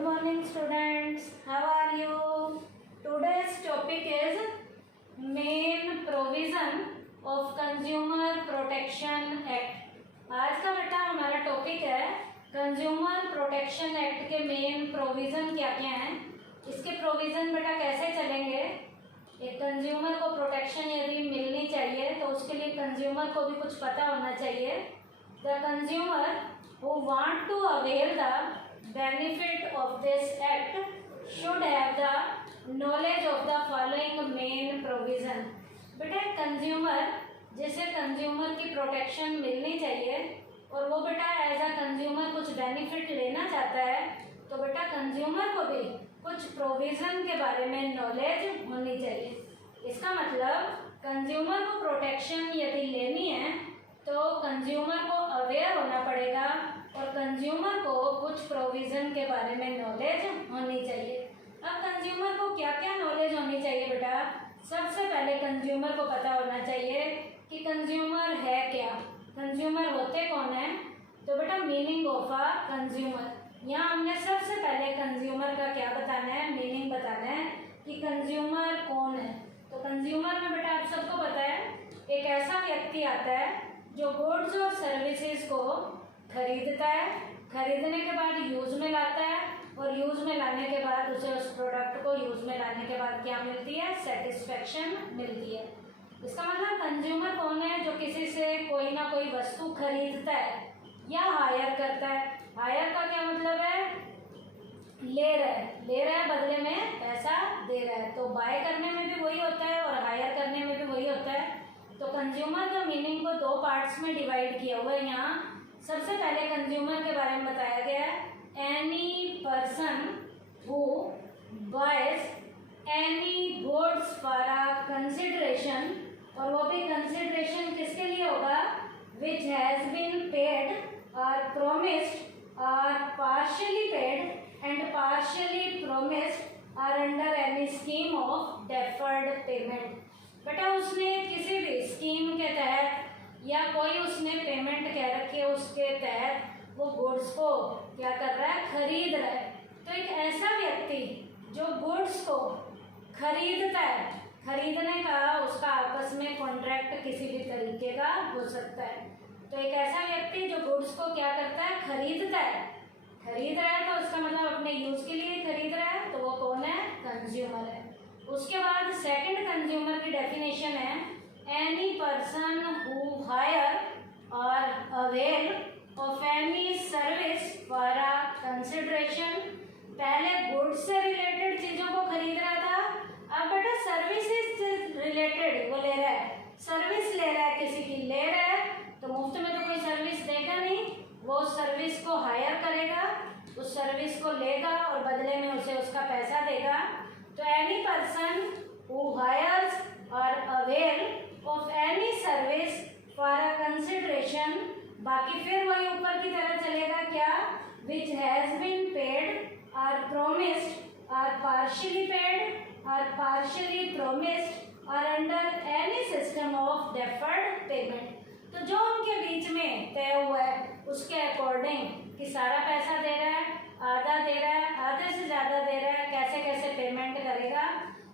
Good morning students, how are you? Today's topic is main provision of Consumer Protection Act. आज का बेटा हमारा topic है consumer protection act के main provision क्या क्या हैं। इसके प्रोविज़न बेटा कैसे चलेंगे। एक कंज्यूमर को प्रोटेक्शन यदि मिलनी चाहिए तो उसके लिए कंज्यूमर को भी कुछ पता होना चाहिए। The consumer who want to avail the benefit of this act should have the knowledge of the following main provision। बेटा कंज्यूमर जिसे कंज्यूमर की प्रोटेक्शन मिलनी चाहिए और वो बेटा एज अ कंज्यूमर कुछ बेनिफिट लेना चाहता है तो बेटा कंज्यूमर को भी कुछ प्रोविज़न के बारे में नॉलेज होनी चाहिए। इसका मतलब कंज्यूमर को प्रोटेक्शन यदि लेनी है तो कंज्यूमर को अवेयर होना पड़ेगा और कंज्यूमर को कुछ प्रोविज़न के बारे में नॉलेज होनी चाहिए। अब कंज्यूमर को क्या क्या नॉलेज होनी चाहिए बेटा। सबसे पहले कंज्यूमर को पता होना चाहिए कि कंज्यूमर है क्या, कंज्यूमर होते कौन है। तो बेटा मीनिंग ऑफ अ कंज्यूमर, यहाँ हमने सबसे पहले कंज्यूमर का क्या बताना है, मीनिंग बताना है कि कंज्यूमर कौन है। तो कंज्यूमर में बेटा आप सबको पता है एक ऐसा व्यक्ति आता है जो गुड्स और सर्विसेज को खरीदता है, खरीदने के बाद यूज़ में लाता है और यूज़ में लाने के बाद उसे उस प्रोडक्ट को यूज़ में लाने के बाद क्या मिलती है, सेटिस्फेक्शन मिलती है। इसका मतलब कंज्यूमर कौन है, जो किसी से कोई ना कोई वस्तु खरीदता है या हायर करता है। हायर का क्या मतलब है, ले रहा है बदले में पैसा दे रहा है। तो बाय करने में भी वही होता है और हायर करने में भी वही होता है। तो कंज्यूमर का मीनिंग को दो पार्ट्स में डिवाइड किया हुआ है। यहाँ सबसे पहले कंज्यूमर के बारे में बताया गया है any person who buys any goods for a consideration, और वो भी कंसिडरेशन किसके लिए होगा, विच हैज बीन पेड और प्रोमिस्ड और partially paid and partially promised और under any scheme of deferred payment. बेटा उसने किसी भी स्कीम के तहत या कोई उसने पेमेंट कह रखी है उसके तहत वो गुड्स को क्या कर रहा है, खरीद रहा है। तो एक ऐसा व्यक्ति जो गुड्स को खरीदता है, खरीदने का उसका आपस में कॉन्ट्रैक्ट किसी भी तरीके का हो सकता है। तो एक ऐसा व्यक्ति जो गुड्स को क्या करता है, खरीदता है, खरीद रहा है तो उसका मतलब अपने यूज़ के लिए खरीद रहा है, तो वो कौन है, कंज्यूमर है। उसके बाद सेकंड कंज्यूमर की डेफिनेशन है एनी पर्सन हु हायर और avail of any service for a consideration. पहले गुड्स से रिलेटेड चीज़ों को खरीद रहा था, अब बेटा सर्विसेज से रिलेटेड वो ले रहा है, सर्विस ले रहा है, किसी की ले रहा है। तो मुफ्त में तो कोई सर्विस देगा नहीं, वो सर्विस को हायर करेगा, उस सर्विस को लेगा और बदले में उसे उसका पैसा देगा। तो एनी पर्सन हु हायर्स और avail of any service for a consideration, बाकी फिर वही ऊपर की तरह चलेगा क्या, विच हैज़ बीन पेड और प्रोमिस्ड और पार्शियली पेड और पार्शियली प्रोमिस्ड और under any system of deferred payment. तो जो उनके बीच में तय हुआ है उसके अकॉर्डिंग कि सारा पैसा दे रहा है, आधा दे रहा है, आधे से ज़्यादा दे रहा है, कैसे कैसे पेमेंट करेगा।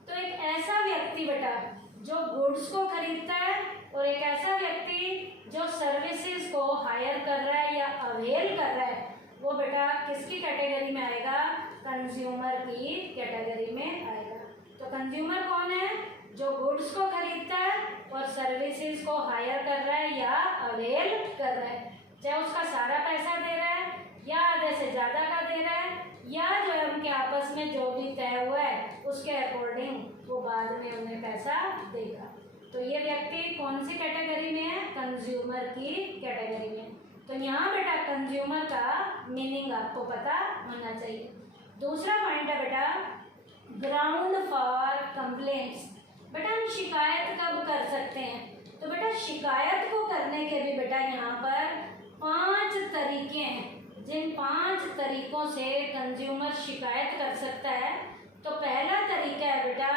तो एक ऐसा व्यक्ति बेटा जो गुड्स को खरीदता है और एक ऐसा व्यक्ति जो सर्विसेज को हायर कर रहा है या अवेल कर रहा है, वो बेटा किसकी कैटेगरी में आएगा, कंज्यूमर की कैटेगरी में आएगा। तो कंज्यूमर कौन है, जो गुड्स को खरीदता है और सर्विसेज को हायर कर रहा है या अवेल कर रहा है, चाहे उसका सारा पैसा दे रहा है या आधे से ज़्यादा का दे रहा है, या जो है उनके आपस में जो भी तय हुआ है उसके अकॉर्डिंग वो बाद में उन्हें पैसा देगा। तो ये व्यक्ति कौन सी कैटेगरी में है, कंज्यूमर की कैटेगरी में। तो यहाँ बेटा कंज्यूमर का मीनिंग आपको पता होना चाहिए। दूसरा पॉइंट है बेटा ग्राउंड फॉर कंप्लेंट्स। बेटा हम शिकायत कब कर सकते हैं, तो बेटा शिकायत को करने के भी बेटा यहाँ पर 5 तरीके हैं, जिन 5 तरीकों से कंज्यूमर शिकायत कर सकता है। तो पहला तरीका है बेटा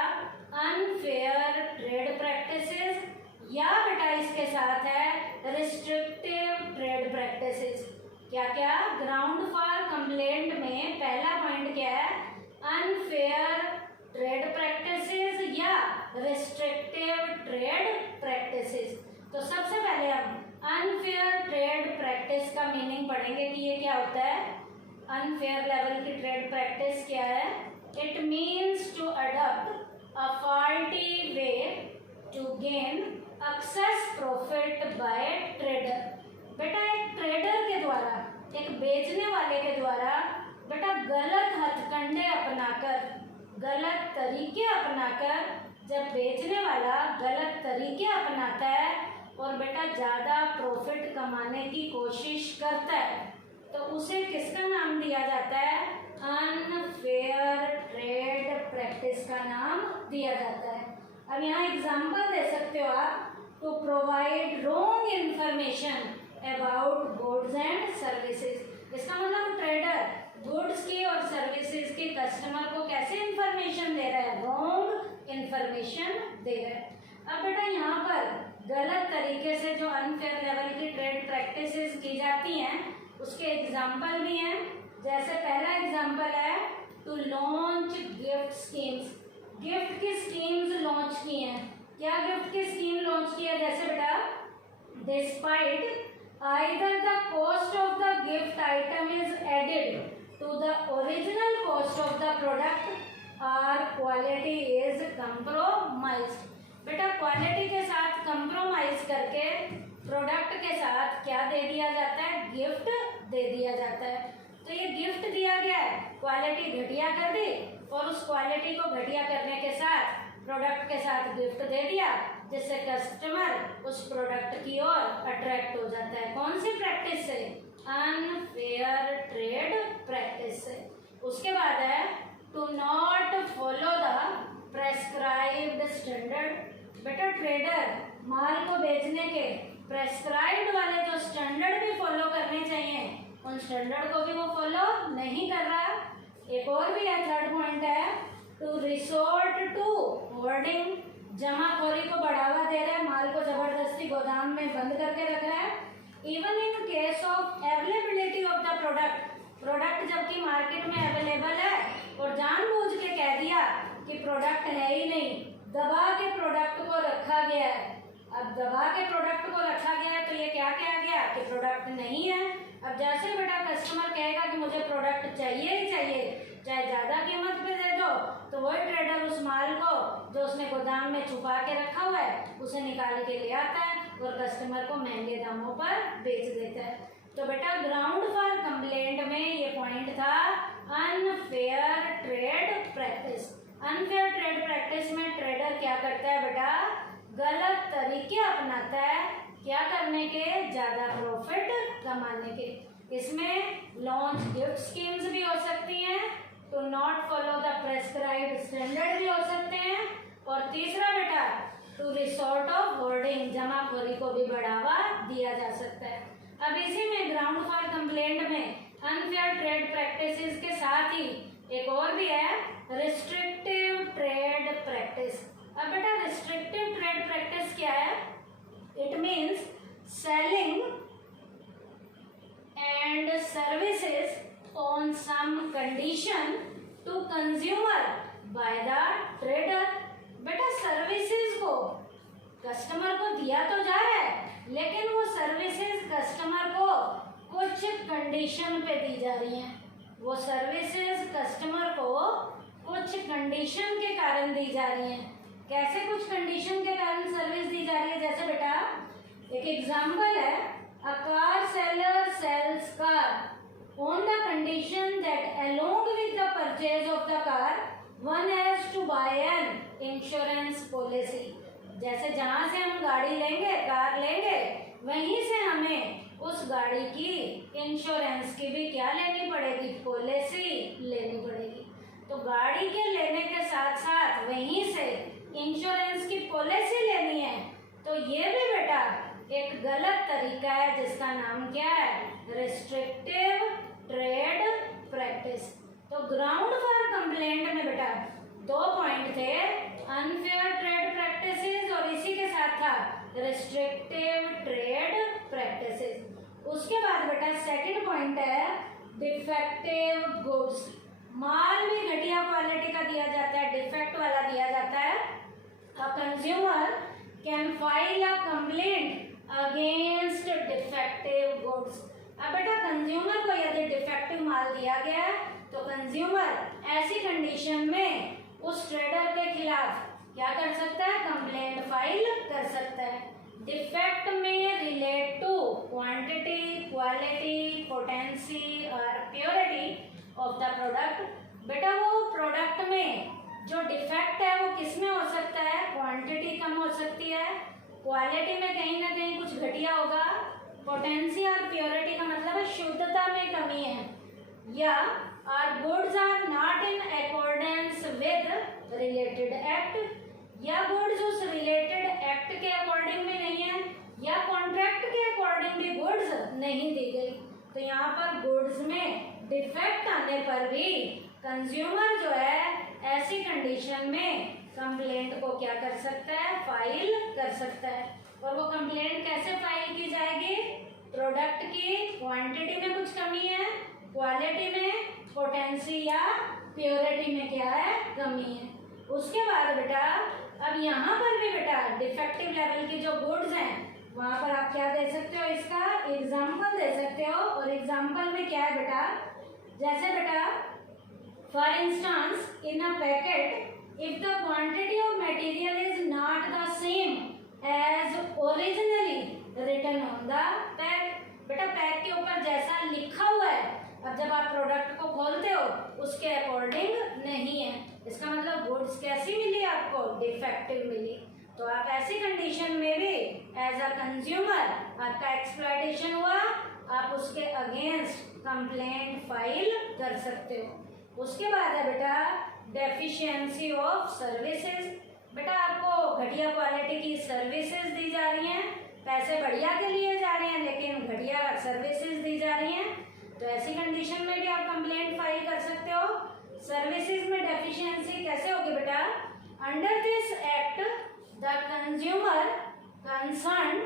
अनफेयर ट्रेड प्रैक्टिसेस, या बेटा इसके साथ है रिस्ट्रिक्टिव ट्रेड प्रैक्टिसेस। क्या क्या? ग्राउंड फॉर कंप्लेंट में पहला पॉइंट क्या है? अनफेयर ट्रेड प्रैक्टिसेस या रिस्ट्रिक्टिव ट्रेड प्रैक्टिसेस। तो सबसे पहले हम अनफेयर ट्रेड प्रैक्टिस का मीनिंग पढ़ेंगे कि ये क्या होता है। अनफेयर लेवल की ट्रेड प्रैक्टिस क्या है? It means to adopt a faulty way to gain excess profit by trader. बेटा एक ट्रेडर के द्वारा, एक बेचने वाले के द्वारा बेटा गलत हथकंडे अपनाकर, गलत तरीके अपनाकर, जब बेचने वाला गलत तरीके अपनाता है और बेटा ज़्यादा प्रॉफिट कमाने की कोशिश करता है तो उसे किसका नाम दिया जाता है? अनफेयर ट्रेड प्रैक्टिस का नाम दिया जाता है। अब यहाँ एग्जांपल दे सकते हो आप। To provide wrong information about goods and services. इसका मतलब ट्रेडर गुड्स की और सर्विसेज के कस्टमर को कैसे इंफॉर्मेशन दे रहा है? रॉन्ग इंफॉर्मेशन दे रहा है। अब बेटा यहाँ पर गलत तरीके से जो अनफेयर लेवल की ट्रेड प्रैक्टिसेस की जाती हैं उसके एग्जाम्पल भी हैं। जैसे पहला एग्जाम्पल है to launch gift schemes. Gift की स्कीम्स लॉन्च की हैं। क्या गिफ्ट की स्कीम लॉन्च की है? जैसे बेटा despite either the cost of the gift item is added to the original cost of the product or quality is compromised। बेटा क्वालिटी के साथ कंप्रोमाइज करके प्रोडक्ट के साथ क्या दे दिया जाता है? गिफ्ट दे दिया जाता है। तो ये गिफ्ट दिया गया है, क्वालिटी घटिया कर दी और उस क्वालिटी को घटिया करने के साथ प्रोडक्ट के साथ गिफ्ट दे दिया जिससे कस्टमर उस प्रोडक्ट की ओर अट्रैक्ट हो जाता है। कौन सी प्रैक्टिस से? अनफेयर ट्रेड प्रैक्टिस से। उसके बाद है to not follow the prescribed standard. बेटा ट्रेडर माल को बेचने के प्रेस्क्राइब्ड वाले जो स्टैंडर्ड भी फॉलो करने चाहिए उन स्टैंडर्ड को भी वो फॉलो नहीं कर रहा। एक और भी है, थर्ड पॉइंट है टू रिसोर्ट टू होर्डिंग। जमाखोरी को बढ़ावा दे रहा है, माल को जबरदस्ती गोदाम में बंद करके रख रहा है। Even in case of availability of the product जबकि मार्केट में अवेलेबल है और जानबूझ के कह दिया कि प्रोडक्ट है ही नहीं, दबा के प्रोडक्ट को रखा गया है। अब दबा के प्रोडक्ट को रखा गया है तो ये क्या कहा गया कि प्रोडक्ट नहीं है। अब जैसे बेटा कस्टमर कहेगा कि मुझे प्रोडक्ट चाहिए ही चाहिए, चाहे ज़्यादा कीमत पे दे दो, तो वही ट्रेडर उस माल को जो उसने गोदाम में छुपा के रखा हुआ है उसे निकाल के ले आता है और कस्टमर को महंगे दामों पर बेच देता है। तो बेटा ग्राउंड फॉर कंप्लेंट में ये पॉइंट था unfair trade practice. Unfair trade practice में ट्रेडर क्या करता है बेटा? गलत तरीके अपनाता है। क्या करने के? ज़्यादा प्रॉफिट कमाने के। इसमें लॉन्च गिफ्ट स्कीम्स भी हो सकती हैं, to not follow the prescribed standard भी हो सकते हैं और तीसरा बेटा टू रिसोर्ट ऑफ होर्डिंग, जमाखोरी को भी बढ़ावा दिया जा सकता है। अब इसी में ग्राउंड फॉर कंप्लेंट में अनफेयर ट्रेड प्रैक्टिसेस के साथ ही एक और भी है रिस्ट्रिक्टिव ट्रेड प्रैक्टिस। अब बेटा रिस्ट्रिक्टिव ट्रेड प्रैक्टिस क्या है? It means selling and services on some condition to consumer by the trader. बेटा सर्विसेज को कस्टमर को दिया तो जा रहा है लेकिन वो सर्विसेज कस्टमर को कुछ कंडीशन पे दी जा रही हैं। वो सर्विसेज कस्टमर को कुछ कंडीशन के कारण दी जा रही हैं। कैसे कुछ कंडीशन के कारण सर्विस दी जा रही है? जैसे बेटा एक एग्जांपल है, a car seller sells car on the condition that along with the purchase of the car one has to buy an insurance policy. जैसे जहाँ से हम गाड़ी लेंगे, कार लेंगे, वहीं से हमें उस गाड़ी की इंश्योरेंस की भी क्या लेनी पड़ेगी? पॉलिसी लेनी पड़ेगी। तो गाड़ी के लेने के साथ साथ वहीं से इंश्योरेंस की पॉलिसी लेनी है। तो ये भी बेटा एक गलत तरीका है जिसका नाम क्या है? Restrictive trade practice. तो ग्राउंड फॉर कंप्लेंट में बेटा दो पॉइंट थे, अनफेयर ट्रेड प्रैक्टिसेस और इसी के साथ था रिस्ट्रिक्टिव ट्रेड प्रैक्टिसेस। उसके बाद बेटा सेकंड पॉइंट है डिफेक्टिव गुड्स। माल भी घटिया क्वालिटी का दिया जाता है, डिफेक्ट वाला दिया जाता है। A consumer can file a complaint against defective goods. अब बेटा कंज्यूमर को यदि डिफेक्टिव माल दिया गया है तो कंज्यूमर ऐसी कंडीशन में उस ट्रेडर के खिलाफ क्या कर सकता है, कंप्लेंट फाइल कर सकता है। डिफेक्ट में relate to quantity, quality, potency और प्योरिटी ऑफ द प्रोडक्ट। बेटा वो प्रोडक्ट में जो डिफेक्ट है वो किस में हो सकता है, क्वांटिटी कम हो सकती है, क्वालिटी में कहीं ना कहीं कुछ घटिया होगा, पोटेंसी और प्योरिटी का मतलब है शुद्धता में कमी है, या or goods are not in accordance with related act, या गुड्स उस रिलेटेड एक्ट के अकॉर्डिंग में नहीं है, या कॉन्ट्रैक्ट के अकॉर्डिंग भी गुड्स नहीं दी गई। तो यहाँ पर गुड्स में डिफेक्ट आने पर भी कंज्यूमर जो है ऐसी कंडीशन में कंप्लेंट को क्या कर सकता है, फाइल कर सकता है। और वो कंप्लेंट कैसे फाइल की जाएगी, प्रोडक्ट की क्वांटिटी में कुछ कमी है, क्वालिटी में, पोटेंसी या प्योरिटी में क्या है, कमी है। उसके बाद बेटा अब यहाँ पर भी बेटा डिफेक्टिव लेवल की जो गुड्स हैं वहाँ पर आप क्या दे सकते हो, इसका एग्जाम्पल दे सकते हो। और एग्जाम्पल में क्या है बेटा, जैसे बेटा for instance in a packet if the quantity of material is not the same as originally written on the pack. बेटा पैक के ऊपर जैसा लिखा हुआ है, अब जब आप प्रोडक्ट को खोलते हो उसके अकॉर्डिंग नहीं है, इसका मतलब गुड्स कैसी मिली आपको, डिफेक्टिव मिली। तो आप ऐसी कंडीशन में भी एज अ कंज्यूमर आपका एक्सप्लॉयटेशन हुआ, आप उसके अगेंस्ट कंप्लेंट फाइल कर सकते हो। उसके बाद है बेटा डेफिशिएंसी ऑफ सर्विसेज। बेटा आपको घटिया क्वालिटी की सर्विसेज दी जा रही हैं, पैसे बढ़िया के लिए जा रहे हैं लेकिन घटिया सर्विसेज दी जा रही हैं, तो ऐसी कंडीशन में भी आप कंप्लेंट फाइल कर सकते हो। सर्विसेज में डेफिशिएंसी कैसे होगी बेटा, under this act the consumer concern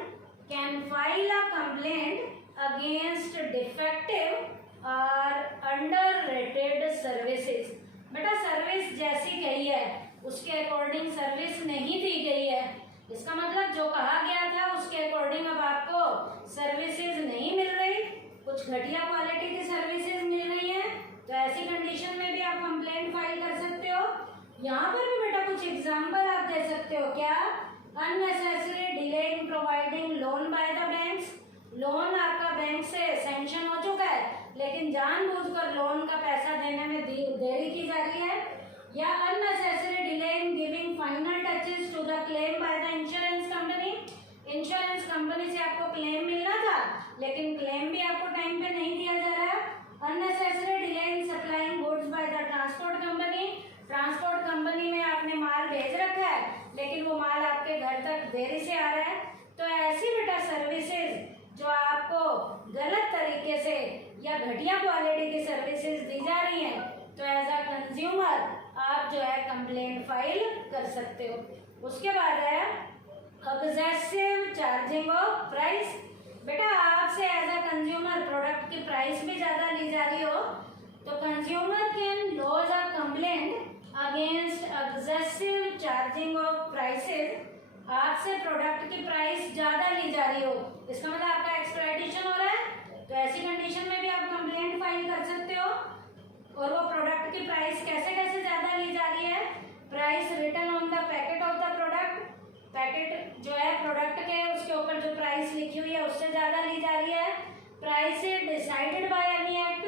can file a complaint against defective और अंडर रेटेड सर्विसेज। बेटा सर्विस जैसी कही है उसके अकॉर्डिंग सर्विस नहीं दी गई है, इसका मतलब जो कहा गया था उसके अकॉर्डिंग अब आपको सर्विसेज नहीं मिल रही, कुछ घटिया क्वालिटी की सर्विसेज मिल रही है, तो ऐसी कंडीशन में भी आप कंप्लेंट फाइल कर सकते हो। यहाँ पर भी बेटा कुछ एग्जांपल आप दे सकते हो, क्या, unnecessary delay in providing loan by the banks. Loan आपका बैंक से सैंक्शन हो चुका है लेकिन जानबूझकर लोन का पैसा देने में देरी की जा रही है, या unnecessary delay in giving final touches to the claim by the insurance company. Insurance company से आपको क्लेम मिलना था लेकिन क्लेम भी आपको टाइम पे नहीं दिया जा रहा है। Unnecessary delay in supplying goods by the transport company. Transport company में आपने माल भेज रखा है लेकिन वो माल आपके घर तक देरी से आ रहा है। तो ऐसी बेटा सर्विसेज जो आपको गलत तरीके से या घटिया क्वालिटी की सर्विसेज दी जा रही हैं, तो एज अ कंज्यूमर आप जो है कंप्लेंट फाइल कर सकते हो। उसके बाद है एग्जेसिव चार्जिंग ऑफ प्राइस। बेटा आपसे एज अ कंज्यूमर प्रोडक्ट की प्राइस भी ज़्यादा ली जा रही हो तो consumer can lodge a complaint against excessive charging of prices. आपसे प्रोडक्ट की प्राइस ज़्यादा ली जा रही हो, इसका मतलब आपका एक्सप्लॉयटेशन हो रहा है, तो ऐसी कंडीशन में भी आप कंप्लेंट फाइल कर सकते हो। और वो प्रोडक्ट की प्राइस कैसे कैसे ज़्यादा ली जा रही है, price written on the packet of the product. Packet जो है प्रोडक्ट के उसके ऊपर जो प्राइस लिखी हुई है उससे ज़्यादा ली जा रही है। Price decided by any act,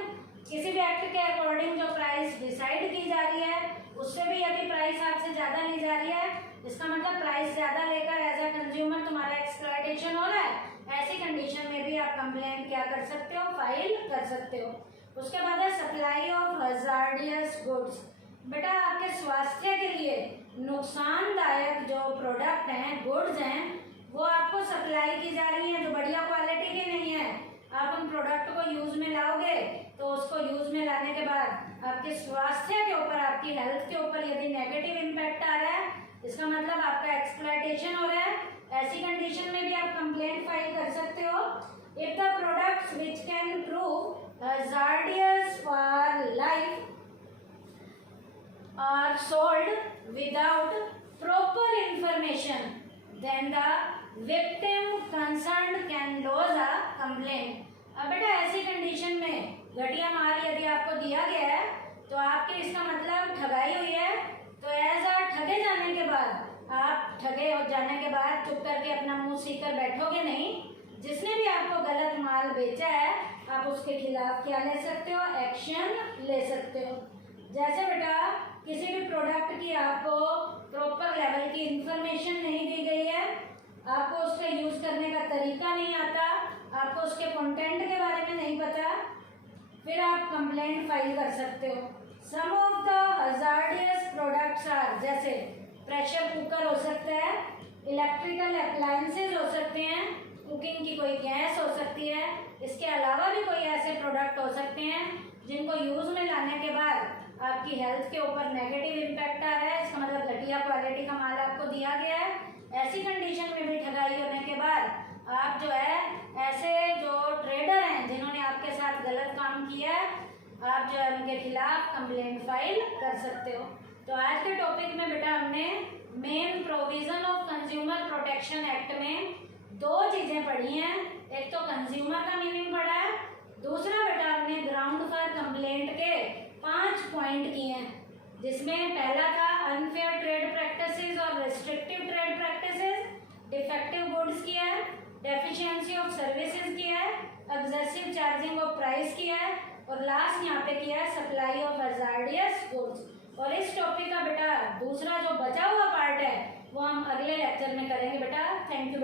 किसी भी एक्ट के अकॉर्डिंग जो प्राइस डिसाइड की जा रही है उससे भी यदि प्राइस आपसे ज़्यादा ली जा रही है, इसका मतलब प्राइस ज़्यादा लेकर एज अ कंज्यूमर तुम्हारा एक्सप्लॉयटेशन हो रहा है, ऐसी कंडीशन में भी आप कंप्लेंट क्या कर सकते हो, फाइल कर सकते हो। उसके बाद है सप्लाई ऑफ हजार्डियस गुड्स। बेटा आपके स्वास्थ्य के लिए नुकसानदायक जो प्रोडक्ट हैं, गुड्स हैं, वो आपको सप्लाई की जा रही हैं जो बढ़िया क्वालिटी के नहीं है। आप उन प्रोडक्ट को यूज में लाओगे तो उसको यूज में लाने के बाद आपके स्वास्थ्य के ऊपर, आपकी हेल्थ के ऊपर यदि नेगेटिव इम्पैक्ट आ रहा है, इसका मतलब आपका एक्सप्लॉयटेशन हो रहा है, ऐसी कंडीशन में भी आप कंप्लेंट फाइल कर सकते हो। if the products which can prove hazardous for life are sold without proper information, then the victim concerned can lodge a complaint. अब बेटा ऐसी कंडीशन में घटिया माल यदि आपको दिया गया है तो आपके इसका मतलब ठगाई हुई है, तो एज अ ठगे जाने के बाद आप ठगे हो जाने के बाद चुप करके अपना मुंह सीख कर बैठोगे नहीं। जिसने भी आपको गलत माल बेचा है आप उसके खिलाफ क्या ले सकते हो, एक्शन ले सकते हो। जैसे बेटा किसी भी प्रोडक्ट की आपको प्रॉपर लेवल की इंफॉर्मेशन नहीं दी गई है, आपको उसका यूज करने का तरीका नहीं आता, आपको उसके कंटेंट के बारे में नहीं पता, फिर आप कंप्लेंट फाइल कर सकते हो। Some of the hazardous products are, जैसे प्रेशर कुकर हो सकता है, इलेक्ट्रिकल अप्लायंसेज हो सकते हैं, कुकिंग की कोई गैस हो सकती है, इसके अलावा भी कोई ऐसे प्रोडक्ट हो सकते हैं जिनको यूज में लाने के बाद आपकी हेल्थ के ऊपर नेगेटिव इम्पैक्ट आ रहा है, इसका मतलब घटिया क्वालिटी का माल आपको दिया गया है। ऐसी कंडीशन में भी ठगाई होने के बाद आप जो है ऐसे जो ट्रेडर हैं जिन्होंने आपके साथ गलत काम किया है, आप जो है उनके खिलाफ कंप्लेंट फाइल कर सकते हो। तो आज के टॉपिक में बेटा हमने main provision of consumer protection act में दो चीजें पढ़ी हैं। एक तो कंज्यूमर का मीनिंग पढ़ा है, दूसरा बेटा हमने ग्राउंड फॉर कंप्लेंट के 5 पॉइंट किए हैं, जिसमें पहला था अनफेयर ट्रेड प्रैक्टिसेस और restrictive trade practices, defective goods किया है, डेफिशिएंसी ऑफ सर्विसेज किया है, एग्जेसिव चार्जिंग ऑफ प्राइस किया है, और लास्ट यहाँ पे किया है सप्लाई ऑफ हजार्डियस गुड्स। और इस टॉपिक का बेटा दूसरा जो बचा हुआ पार्ट है वो हम अगले लेक्चर में करेंगे बेटा। Thank you.